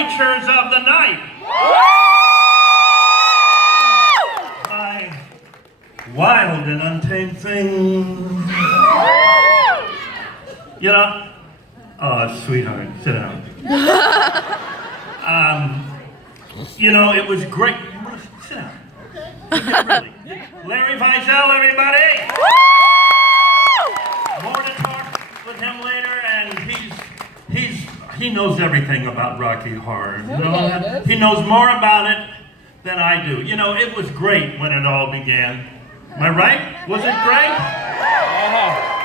creatures of the night. My wild and untamed thing. You know, oh, sweetheart, sit down. You know, it was great. Sit down. Really. Larry Weisel, everybody. More to talk with him later, and he knows everything about Rocky Horror. You know? He knows more about it than I do. You know, it was great when it all began. Am I right? Was it great?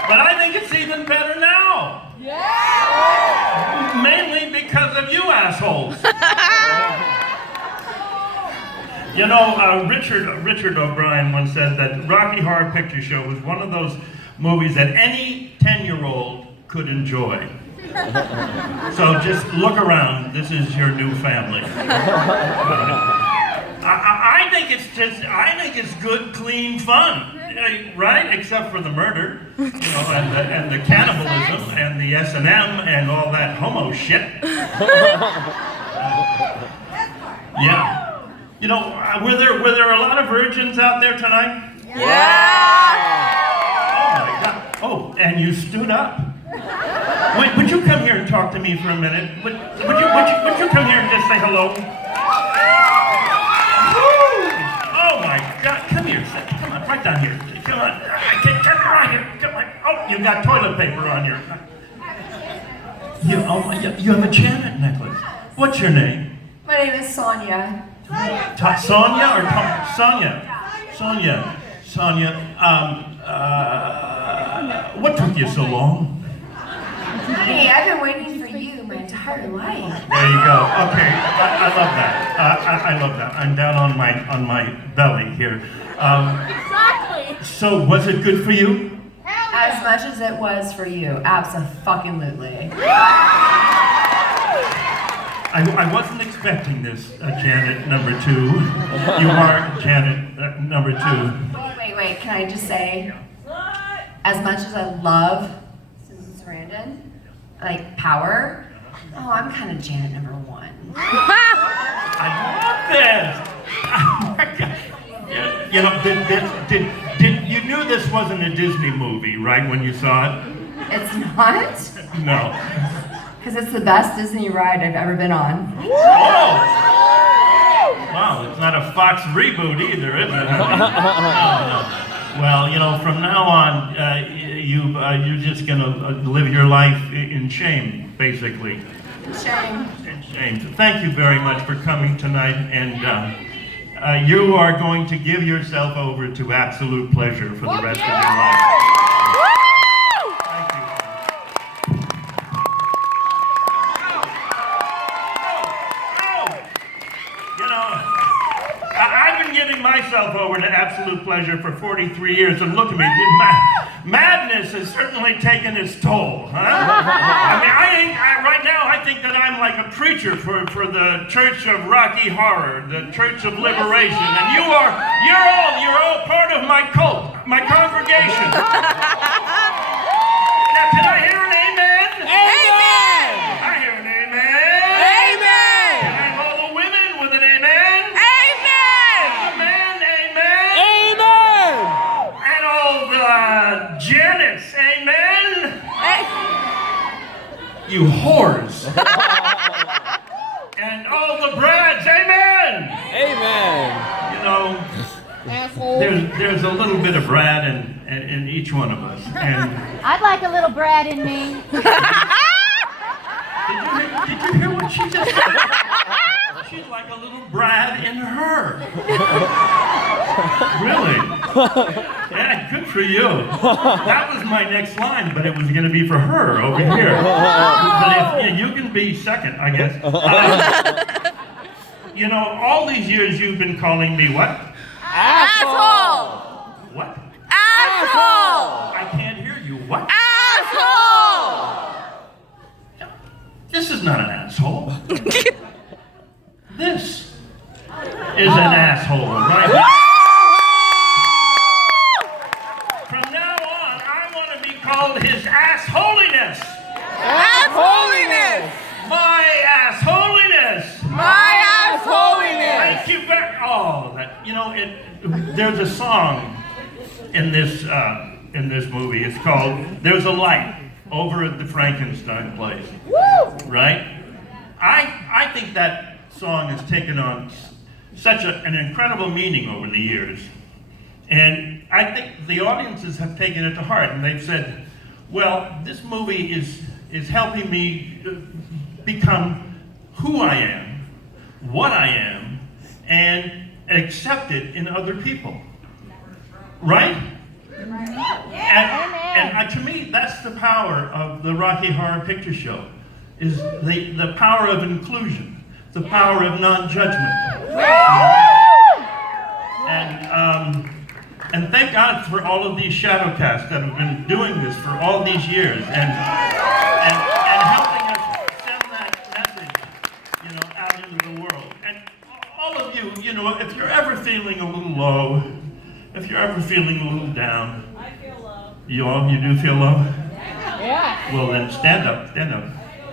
But I think it's even better now. Mainly because of you assholes. You know, Richard O'Brien once said that Rocky Horror Picture Show was one of those movies that any 10-year-old could enjoy. So just look around. This is your new family. I think it's good, clean fun, right? Except for the murder, you know, and the cannibalism and the S&M and all that homo shit. Yeah. You know, were there a lot of virgins out there tonight? Yeah. Oh my God. Oh, and you stood up. Wait, would you come here and talk to me for a minute? Would you come here and just say hello? Oh my God, come here, come on, right down here. Come on, come right here, come on. Oh, you got toilet paper on your... You have a Janet necklace. What's your name? My name is Sonia. Sonia or Sonia? Sonia. What took you so long? Hey, I've been waiting for you my entire life. There you go. Okay, I love that. I love that. I'm down on my belly here. Exactly. So was it good for you? As much as it was for you, abso-fucking-lutely. I wasn't expecting this, Janet number 2. You are Janet number 2. Wait, can I just say, as much as I love Susan Sarandon, like Power, oh, I'm kind of Janet number 1. I love this! You know, you knew this wasn't a Disney movie, right, when you saw it? It's not? No. Because it's the best Disney ride I've ever been on. Oh! Wow, it's not a Fox reboot either, is it? No. Well, you know, from now on, you're just gonna live your life in shame, basically. Shame. In shame. So thank you very much for coming tonight, and you are going to give yourself over to absolute pleasure for the rest of your life. Thank you. You know, I've been giving myself over to absolute pleasure for 43 years, and look at me, madness has certainly taken its toll, huh? I mean, right now I think that I'm like a preacher for the Church of Rocky Horror, the Church of Liberation, and you're all part of my cult, my congregation. Now, can I hear an amen? Amen. I hear an amen. Amen. Can I have all the women with an amen? Amen. Amen, amen. Amen. And all the Janets, amen. You whores. And all the Brads, amen. Amen. You know, Asshole. there's a little bit of Brad in each one of us. And I'd like a little Brad in me. did you hear what she just said? She's like a little Brad in her. Really? Yeah, good for you. That was my next line, but it was going to be for her over here. But you can be second, I guess. You know, all these years you've been calling me what? Asshole. What? Asshole. I can't hear you. What? Asshole. This is not an asshole. This is an asshole, right? From now on, I want to be called His Ass Holiness. Ass holiness. My Ass Holiness. there's a song in this movie. It's called "There's a Light Over at the Frankenstein Place." Right? I think that song has taken on such an incredible meaning over the years. And I think the audiences have taken it to heart, and they've said, well, this movie is helping me become who I am, what I am, and accept it in other people. Right? And to me, that's the power of the Rocky Horror Picture Show, is the power of inclusion, the power of non-judgment. And thank God for all of these shadowcasts that have been doing this for all these years and helping us send that message, out into the world. And all of you, if you're ever feeling a little low, if you're ever feeling a little down, I feel low. You do feel low? Yeah. Well then stand up. I feel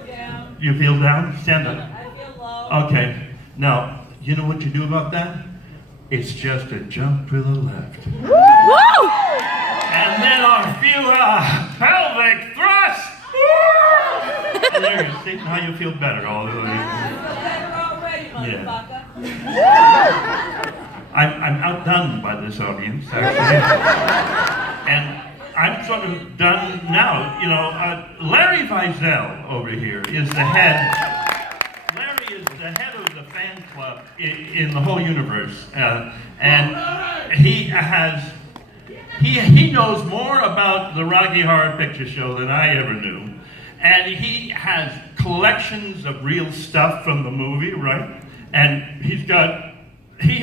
down. You feel down? Stand up. I feel low. Okay. Now, you know what you do about that? It's just a jump to the left. Woo! And then a few pelvic thrusts. And there you see, now you feel better. All the way. Motherfucker. I'm outdone by this audience, actually. And I'm sort of done now. Larry Vizel over here is the head. Larry is the head of the fan club in the whole universe, and he knows more about the Rocky Horror Picture Show than I ever knew, and he has collections of real stuff from the movie, right? And he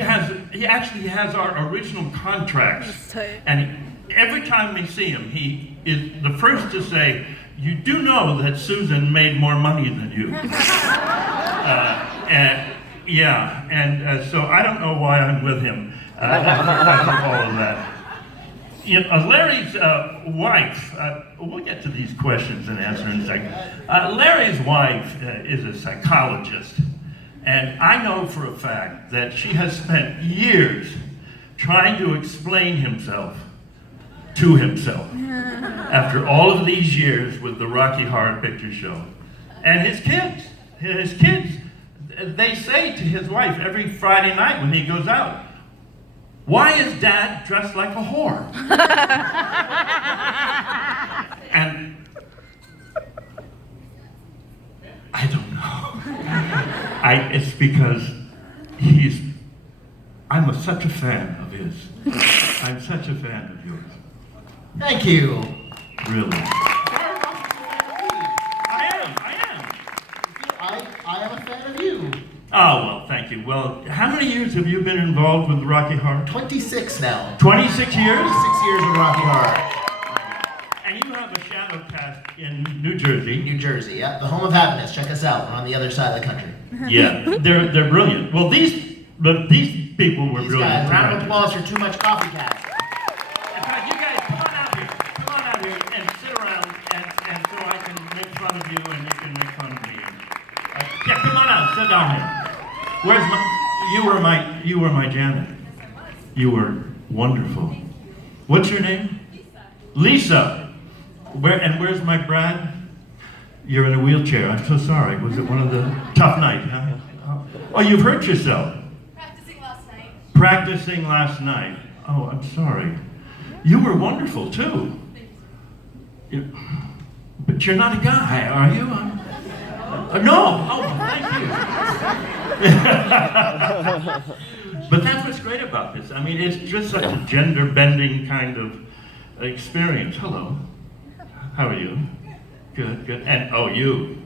actually has our original contracts, and every time we see him, he is the first to say, "You do know that Susan made more money than you." So I don't know why I'm with him after all of that. Larry's wife, we'll get to these questions and answer in a second. Larry's wife is a psychologist, and I know for a fact that she has spent years trying to explain himself to himself after all of these years with the Rocky Horror Picture Show. And his kids, they say to his wife every Friday night when he goes out, "Why is Dad dressed like a whore?" And I don't know. It's because I'm such a fan of his. I'm such a fan of yours. Thank you. Really. I am a fan of you. Oh, well, thank you. Well, how many years have you been involved with Rocky Horror? 26 now. 26 years? 26 years of Rocky Horror. And you have a shadow cast in New Jersey. New Jersey, yeah. The home of happiness. Check us out. We're on the other side of the country. Yeah, they're brilliant. Well, these people were These brilliant. guys, round of applause for Too Much Coffee Cast. In fact, you guys, come on out here. Come on out here and sit around and so I can make fun of you and you can make fun of me. Yeah, come on out. Sit down here. You were my Janet. You were wonderful. What's your name? Lisa. Where's my Brad? You're in a wheelchair. I'm so sorry. Was it one of the tough nights? Huh? Oh, you've hurt yourself. Practicing last night. Oh, I'm sorry. You were wonderful too. But you're not a guy, are you? No. Oh, thank you. But that's what's great about this. I mean, it's just such a gender-bending kind of experience. Hello. How are you? Good. And you.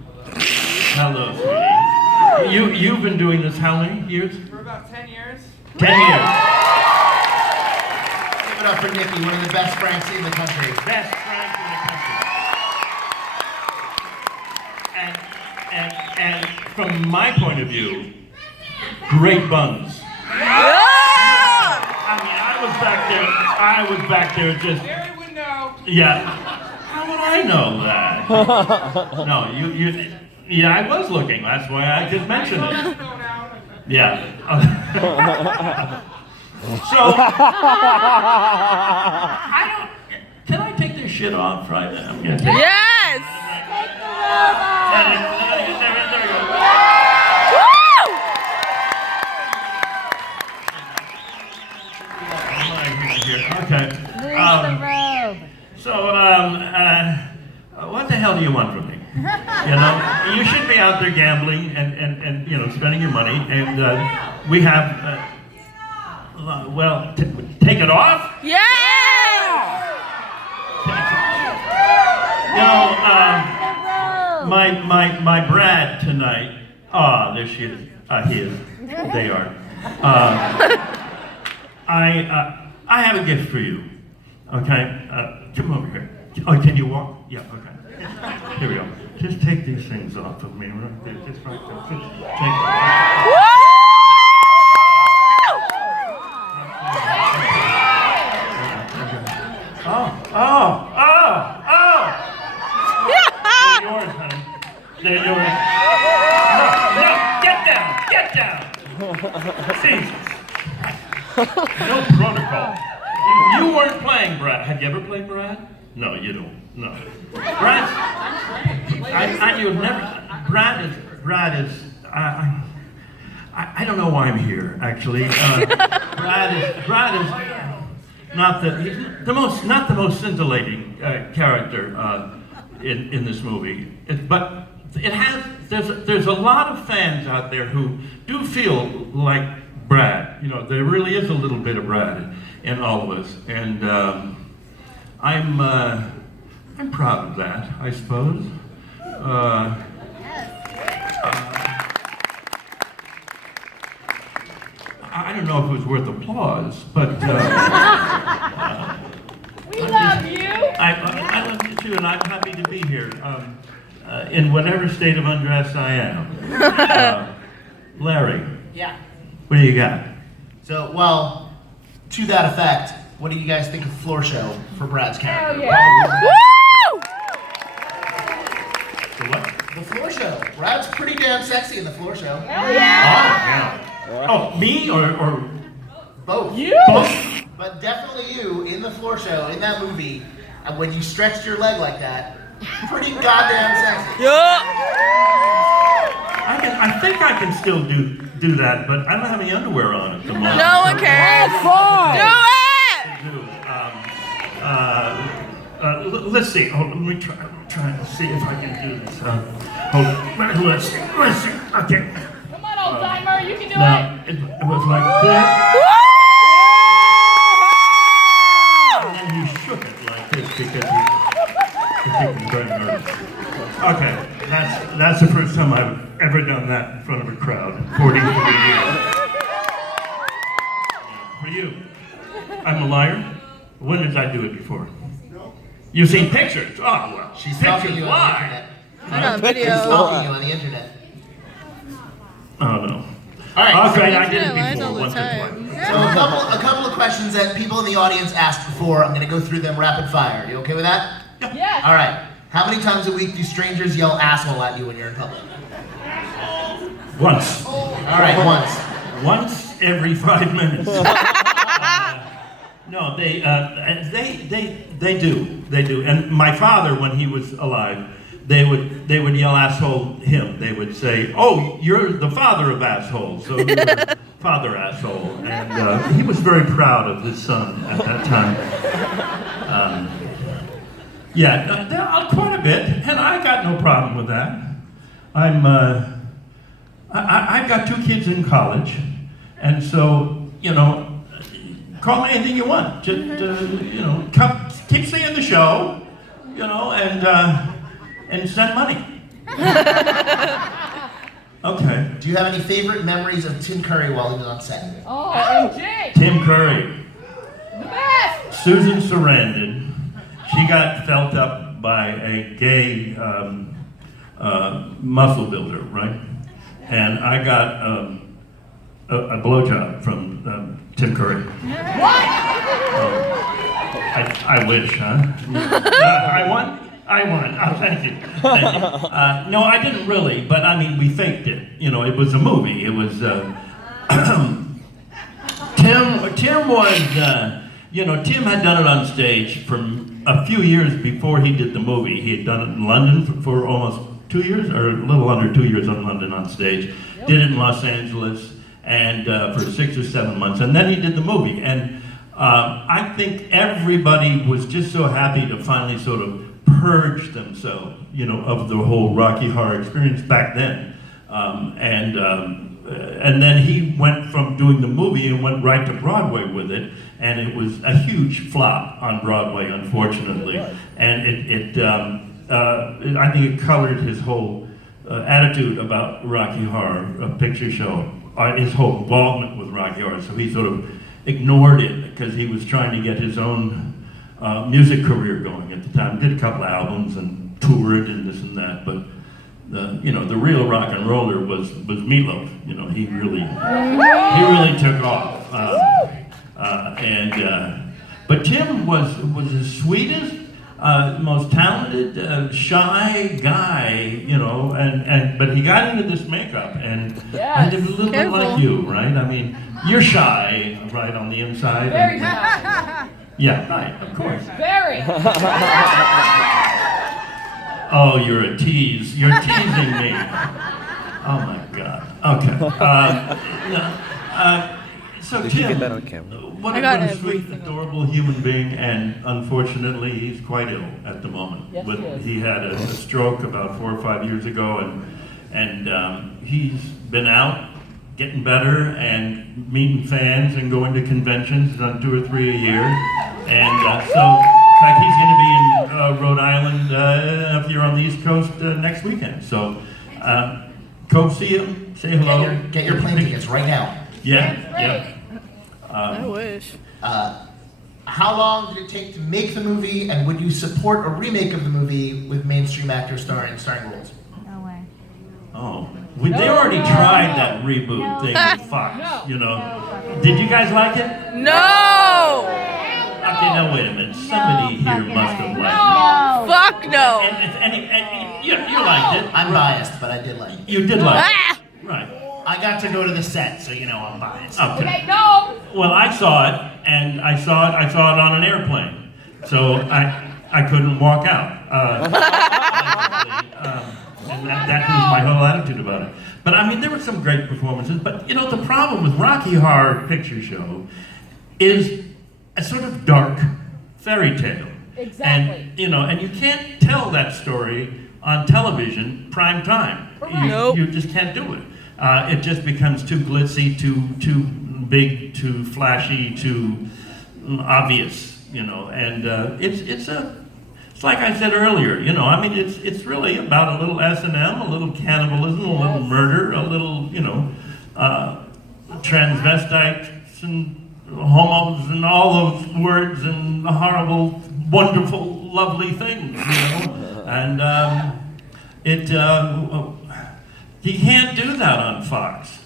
Hello, sweetie. You've been doing this how many years? For about 10 years. 10 years. Give it up for Nikki, one of the best Franks in the country. Best Frank in the country. And from my point of view, great buns. I mean, I was back there just. Mary would know. Yeah. How would I know that? No, yeah, I was looking. That's why I just mentioned it. Yeah. So, I don't. Can I take this shit off right now? I'm gonna take it. Yes! Take the robe off. There we go. Okay. Lose the robe. So, what the hell do you want from me? You know, you should be out there gambling and you know, spending your money. And we have, well, take it off. Yeah! You know, The robe. my Brad tonight. There she is. He is. They are. I have a gift for you. Okay, come over here. Oh, can you walk? Yeah. Okay. Here we go. Just take these things off of me right there. Just right there. Just take. Oh! They're yours, honey. They're yours. No, get down! Jesus. No protocol. You weren't playing Brad. Have you ever played Brad? No, you don't. No. Brad, you've never. Brad is. I don't know why I'm here. Actually, Brad is not the most scintillating character in this movie. But there's a lot of fans out there who do feel like Brad. You know, there really is a little bit of Brad in all of us, and I'm proud of that, I suppose. I don't know if it was worth applause, but We love you. I love you too, and I'm happy to be here in whatever state of undress I am. Larry, Yeah. what do you got? So, well, to that effect, what do you guys think of floor show for Brad's Hell character? yeah. Woo! The what? The floor show. Brad's pretty damn sexy in the floor show. Hell yeah. Oh, me or Both. You. both? But definitely you in the floor show, in that movie, and when you stretched your leg like that, pretty goddamn sexy. Yeah! I think I can still do that, but I don't have any underwear on at the moment. No one cares. Do it! Let's see. Hold on, let me try to see if I can do this. Hold on. Let's see. Okay. Come on, old timer. You can do Now, it was like this, and he shook it like this because he was very nervous. Okay, that's the first time I've ever done that in front of a crowd. 43 years. For you, I'm a liar. When did I do it before? You've seen pictures. Oh well, She's stalking pictures. you on the Why? internet. On She's video. stalking you on the internet. Oh no. All right. Okay, I did it Lies before all the once or time. twice. So a couple of questions that people in the audience asked before. I'm going to go through them rapid fire. You okay with that? Yes. All right. How many times a week do strangers yell asshole at you when you're in public? Once. All right, once. Once every 5 minutes. No, they do. And my father, when he was alive, they would yell asshole him. They would say, "Oh, you're the father of assholes, so you're father asshole." And he was very proud of his son at that time. Quite a bit, and I got no problem with that. I've got 2 kids in college, and so, you know, call me anything you want. Just, you know, keep seeing the show, you know, and send money. Okay. Do you have any favorite memories of Tim Curry while he was on set? Oh, MJ. Tim Curry. The best. Susan Sarandon. She got felt up by a gay muscle builder, right? And I got a blowjob from Tim Curry. What? I wish, huh? I won. Oh, thank you. No, I didn't really, but I mean, we faked it. You know, it was a movie. It was Tim was, Tim had done it on stage for a few years before he did the movie. He had done it in London for almost 2 years, or a little under 2 years in London on stage. Yep. Did it in Los Angeles, and for 6 or 7 months, and then he did the movie. And I think everybody was just so happy to finally sort of purge themselves, of the whole Rocky Horror experience back then. And then he went from doing the movie and went right to Broadway with it, and it was a huge flop on Broadway, unfortunately. And I think it colored his whole attitude about Rocky Horror Picture Show, his whole involvement with Rocky Horror. So he sort of ignored it because he was trying to get his own music career going at the time. Did a couple of albums and toured and this and that, but the real rock and roller was Meatloaf. He really took off. But Tim was the sweetest, most talented, shy guy, but he got into this makeup, and I did a little bit like you, right? I mean, you're shy, right, on the inside. Very shy. Yeah, right, of course. Very. Oh, you're a tease. You're teasing me. Oh my God. Okay. So Did Tim, you get that on camera? what a sweet, adorable human being, and unfortunately, he's quite ill at the moment. Yes, he is. He had a stroke about 4 or 5 years ago, and he's been out getting better and meeting fans and going to conventions. He's done 2 or 3 a year, and so. In fact, he's going to be in Rhode Island if you're on the East Coast next weekend. So, go see him, say hello. Get your plane tickets right now. Yeah. I wish. How long did it take to make the movie, and would you support a remake of the movie with mainstream actors starring roles? No way. Oh, they already tried that reboot thing with Fox. Did you guys like it? No! Okay, now wait a minute. Somebody here must have liked No. Fuck no! it. And you liked it. I'm biased, but I did like it. You did like it. Ah! Right. I got to go to the set, so I'm biased. Okay. Okay, no. Well, I saw it, and I saw it on an airplane, so I couldn't walk out. And that was my whole attitude about it. But I mean, there were some great performances. But the problem with Rocky Horror Picture Show is a sort of dark fairy tale. Exactly. And you can't tell that story on television prime time. Nope. You just can't do it. It just becomes too glitzy, too big, too flashy, too obvious, and it's like I said earlier, I mean, it's really about a little S&M, a little cannibalism, a little murder, a little, transvestites and homos and all those words and horrible, wonderful, lovely things, and you can't do that on Fox.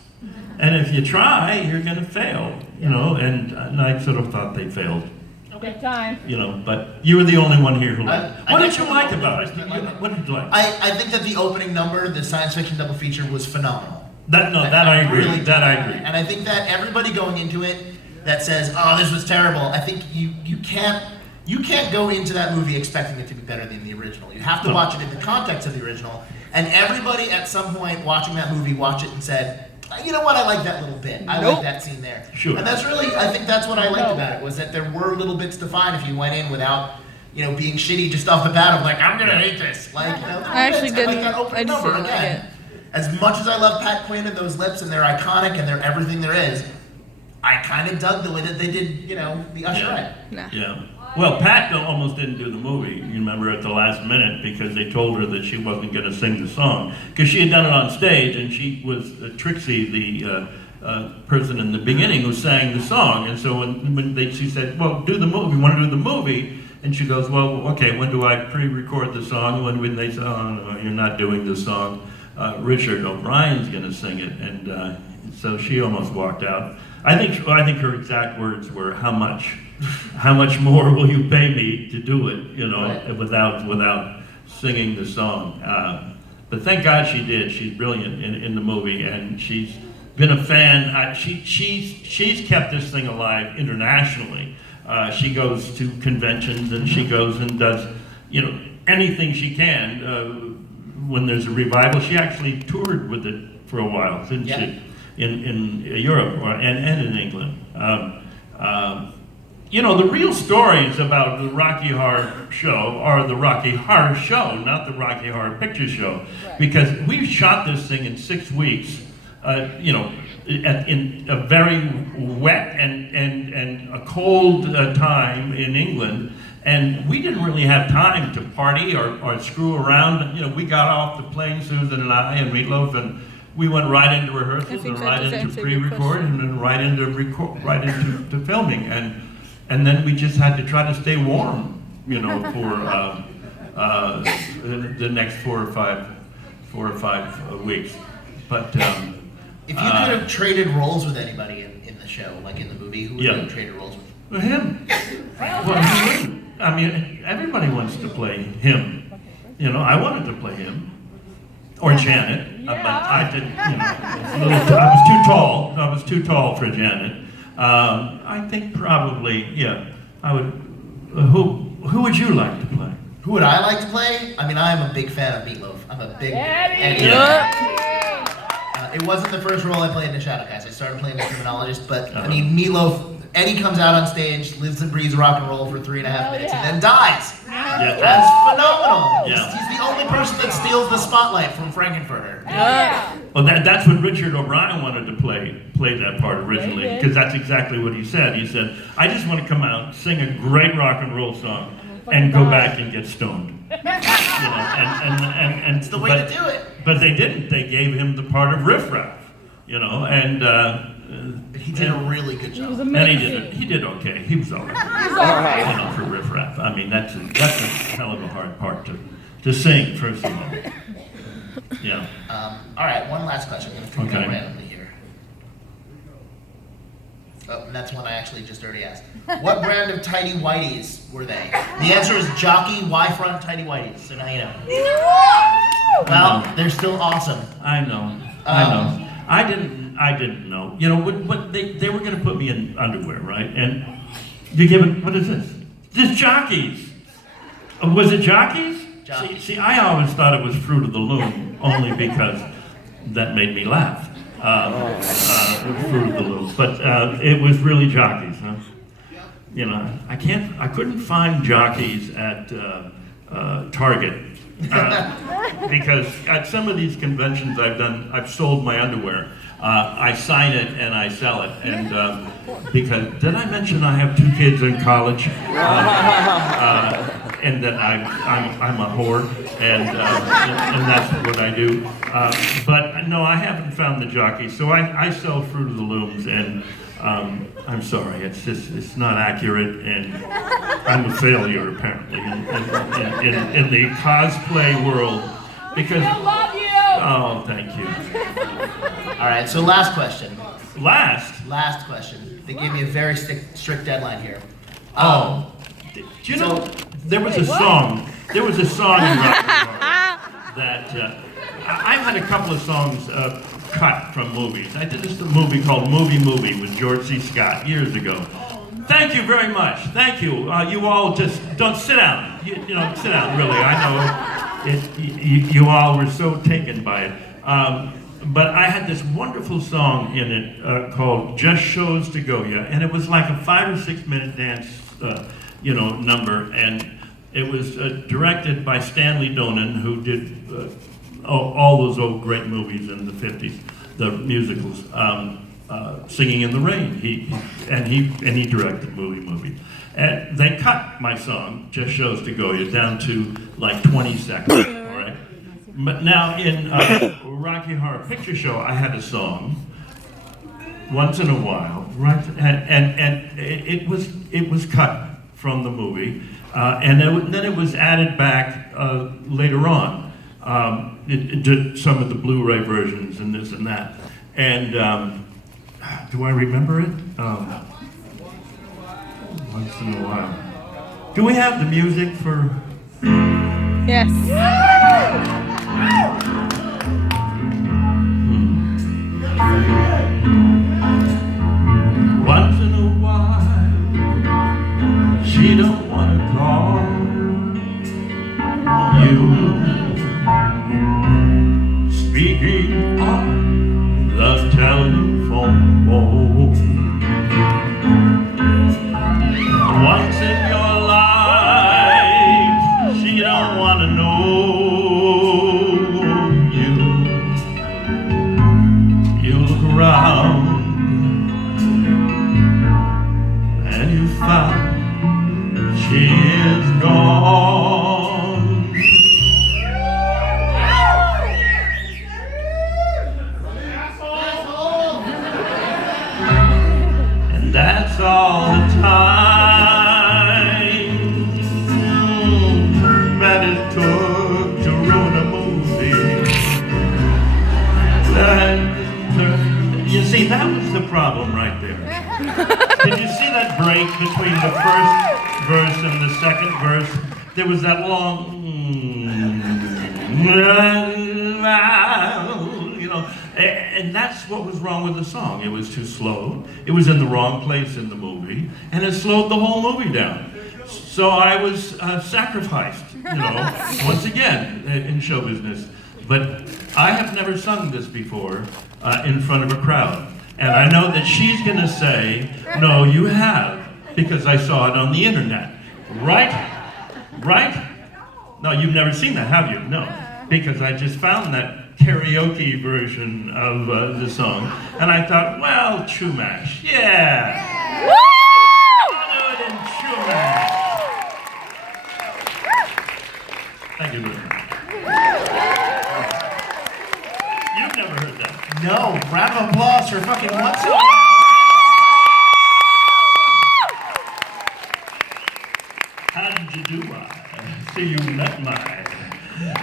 And if you try, you're going to fail, and I sort of thought they failed. Okay, time. But you were the only one here who liked it. I What did guess you I'm like the about only it? person that liked it. What did you like? I think that the opening number, the science fiction double feature, was phenomenal. That I agree. Really That I did. agree. And I think that everybody going into it that says, "Oh, this was terrible," I think you can't go into that movie expecting it to be better than the original. You have to watch it in the context of the original. And everybody at some point watching that movie watched it and said, "You know what? I like that little bit. I like that scene there." Sure. And that's really, I think that's what I liked about it, was that there were little bits to find if you went in without, being shitty just off the bat of like, I'm gonna hate this. Like, I actually like didn't. that opening I just number didn't like again. As much as I love Pat Quinn and those lips and they're iconic and they're everything there is, I kind of dug the way that they did, the usherette. Yeah. Well, Pat almost didn't do the movie, you remember, at the last minute because they told her that she wasn't going to sing the song. Because she had done it on stage and she was Trixie, the person in the beginning who sang the song. And so she said, well, do the movie, we want to do the movie. And she goes, well, okay, when do I pre-record the song? When they say, oh, no, you're not doing the song. Richard O'Brien's going to sing it. And so she almost walked out. I think her exact words were, how much more will you pay me to do it, Right. without singing the song. But thank God she did. She's brilliant in the movie, and she's been a fan. She's kept this thing alive internationally. She goes to conventions and she goes and does, anything she can. When there's a revival, she actually toured with it for a while, didn't she? In Europe and in England. The real stories about the Rocky Horror Show are the Rocky Horror Show, not the Rocky Horror Picture Show, because we shot this thing in 6 weeks. In a very wet and a cold time in England, and we didn't really have time to party or screw around. We got off the plane, Susan and I and Meatloaf, and we went right into rehearsals and right into pre-record and then right into to filming, and then we just had to try to stay warm, for the next 4 or 5 weeks. But if you could have traded roles with anybody in the show, like in the movie, who would you have traded roles with? Well, him. Well, he wouldn't. I mean, everybody wants to play him. I wanted to play him. Or Janet. But I didn't, I was too tall. I was too tall for Janet. I think probably, I would. Who would you like to play? Who would I like to play? I mean, I'm a big fan of Meatloaf. I'm a big Eddie. It wasn't the first role I played in the Shadowcast. I started playing the criminologist, but I mean, Meatloaf. Eddie comes out on stage, lives and breathes rock and roll for 3.5 minutes, and then dies. That's phenomenal. He's the only person that steals the spotlight from Frankenfurter. Well, that's what Richard O'Brien wanted to play that part originally, because that's exactly what he said. He said, I just want to come out, sing a great rock and roll song, and go back and get stoned. And it's the way to do it. But they didn't. They gave him the part of Riff Raff, and he did a really good job. And he did okay. He was all right. For Riff Raff. I mean, that's a hell of a hard part to sing, first of all. Yeah. All right, one last question. I'm going to go randomly here. Oh, and that's one I actually just already asked. What brand of tidy whities were they? The answer is Jockey Y-front tidy whities. So now you know. Well, they're still awesome. I know. I didn't know. What they were going to put me in underwear, right? And you give it. What is this? This Jockeys. Was it Jockeys? See, I always thought it was Fruit of the Loom, only because that made me laugh. Fruit of the Loom, but it was really Jockeys, huh? I couldn't find Jockeys at Target. Because at some of these conventions I've sold my underwear. I sign it and I sell it, and because did I mention I have 2 kids in college, and that I'm a whore, and that's what I do. But no, I haven't found the Jockey, so I sell Fruit of the Looms, and I'm sorry, it's not accurate, and I'm a failure apparently in the cosplay world, because I love you. Oh, thank you. All right, so last question. Last question. They gave me a very strict deadline here. Do you know, there was a song in Rocky Horror that I've had a couple of songs cut from movies. I did this movie called Movie with George C. Scott years ago. Thank you very much. Thank you. You all just don't sit down. Sit down. Really, I know you all were so taken by it. But I had this wonderful song in it called "Just Shows to Goya," and it was like a 5 or 6 minute dance, number, and it was directed by Stanley Donen, who did all those old great movies in the '50s, the musicals. Singing in the Rain. He directed Movie. And they cut my song, Just Shows to Goya, down to like 20 seconds. All right. But now in Rocky Horror Picture Show, I had a song once in a while, right? And it was cut from the movie, and then it was added back later on to some of the Blu-ray versions and this and that. And do I remember it? Once in a while. Do we have the music for? Yes. on the telephone. Once in your life, she don't want to know you. You look around and you find she is gone. And that's all the time that it took to ruin a movie. You see, that was the problem right there. Did you see that break between the first verse and the second verse? There was that long, you know, and that's what was wrong with the song. It was too slow. It was in the wrong place in the movie, and it slowed the whole movie down. So I was sacrificed, you know, once again in show business. But I have never sung this before in front of a crowd. And I know that she's going to say, no, you have, because I saw it on the internet. Right? Right? No, you've never seen that, have you? No. Because I just found that karaoke version of the song. And I thought, well, Chumash, yeah. I'll do it in Chumash. Thank you very much. You've never heard that. No, round of applause for fucking once in a How did you do? I see you met my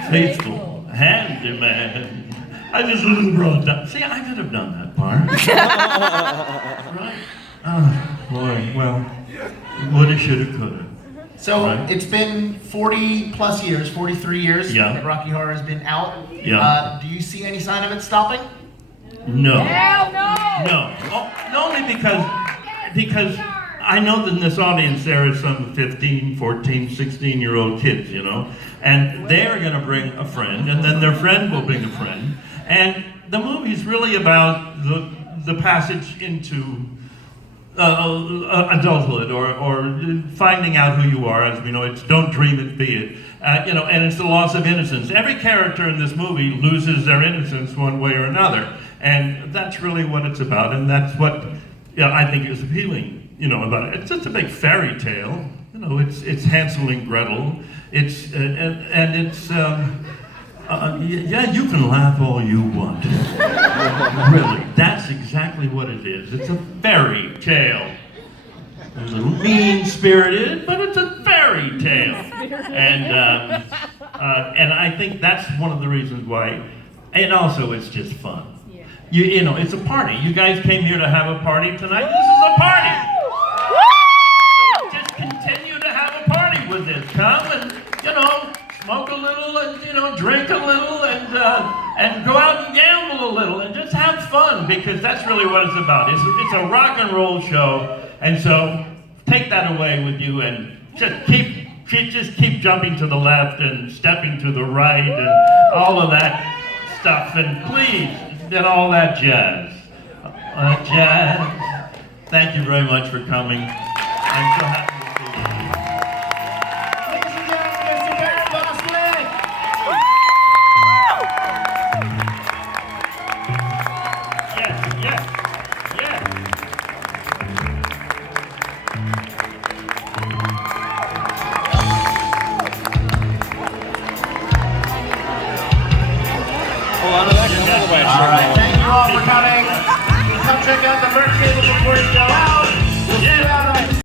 faithful handyman. I just brought that. See, I could have done that part. Right? Oh, boy. Well, woulda, shoulda, coulda. So Right. it's been 40 plus years, 43 years Yeah. that Rocky Horror has been out. Yeah. Do you see any sign of it stopping? No. Hell no! No. Only because I know that in this audience there are some 15, 14, 16-year-old kids, you know, and they are going to bring a friend, and then their friend will bring a friend, and the movie's really about the passage into adulthood or finding out who you are. As we know, it's don't dream it, be it. You know, and it's the loss of innocence. Every character in this movie loses their innocence one way or another, and that's really what it's about, and that's what I think is appealing, you know, about it. It's just a big fairy tale. You know, it's Hansel and Gretel. It's and it's yeah, you can laugh all you want. Really, that's exactly what it is. It's a fairy tale. A little mean-spirited, but it's a fairy tale. And I think that's one of the reasons why. And also, it's just fun. You know, it's a party. You guys came here to have a party tonight. This is a party. So just continue to have a party with this. Come and, you know, smoke a little and, you know, drink a little and go out and gamble a little and just have fun, because that's really what it's about. It's a rock and roll show, and so take that away with you and just keep jumping to the left and stepping to the right and all of that stuff, and please, and all that jazz. Jazz. Thank you very much for coming. I'm so happy to see you. Ladies and gentlemen, Mr. Darren Bostwick! Yes, yes, yes. All right, thank you all for coming. Come check out the